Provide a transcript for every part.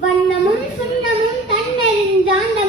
வண்ணமும் சுண்ணமும் தன்னறிந்தாண்ட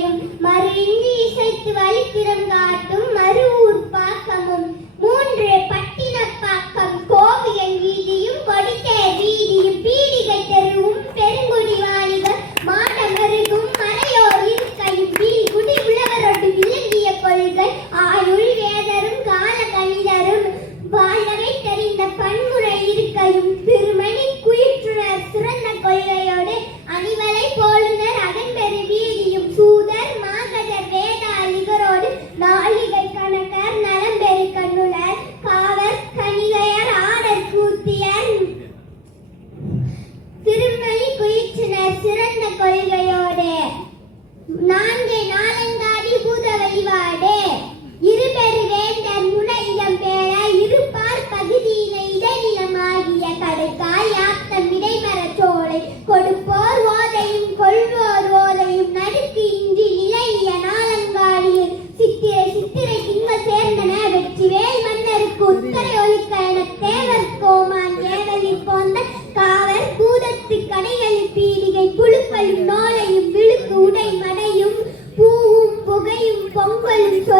மகிழ்ச்சியையும் மறு இன்றி இசைத்து வழித்திறம் காட்டும் கொள்கையோடு. நான்கு நாலந்தாடி பூத வழிபாடு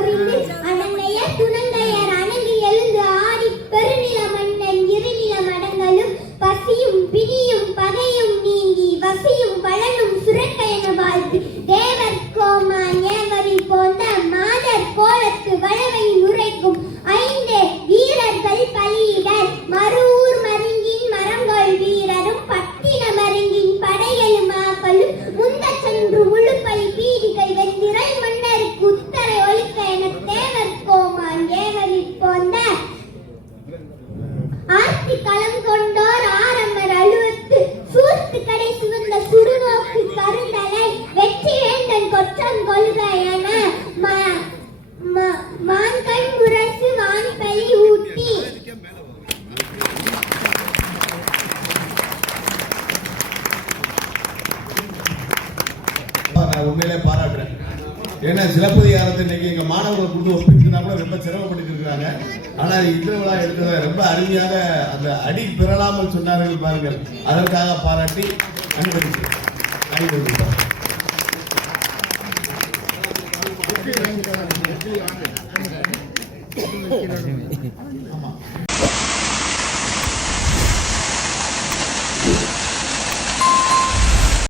Billy, I'm a mayor. உண்மையிலே பாராட்டுறேன். ஏன்னா சிலப்பதிகாரத்தை இன்னைக்கு எங்கள் மாணவர்கள் கொடுத்து ஒப்பிச்சுனா கூட ரொம்ப சிரமப்பட்டு இருக்கிறாங்க ஆனால் இன்டர்வியூலா எடுத்ததை ரொம்ப அருமையாக அந்த அடி பிறலாமல் சொன்னார்கள் பாருங்கள். அதற்காக பாராட்டி அனுமதிச்சு அனுமதிப்பார்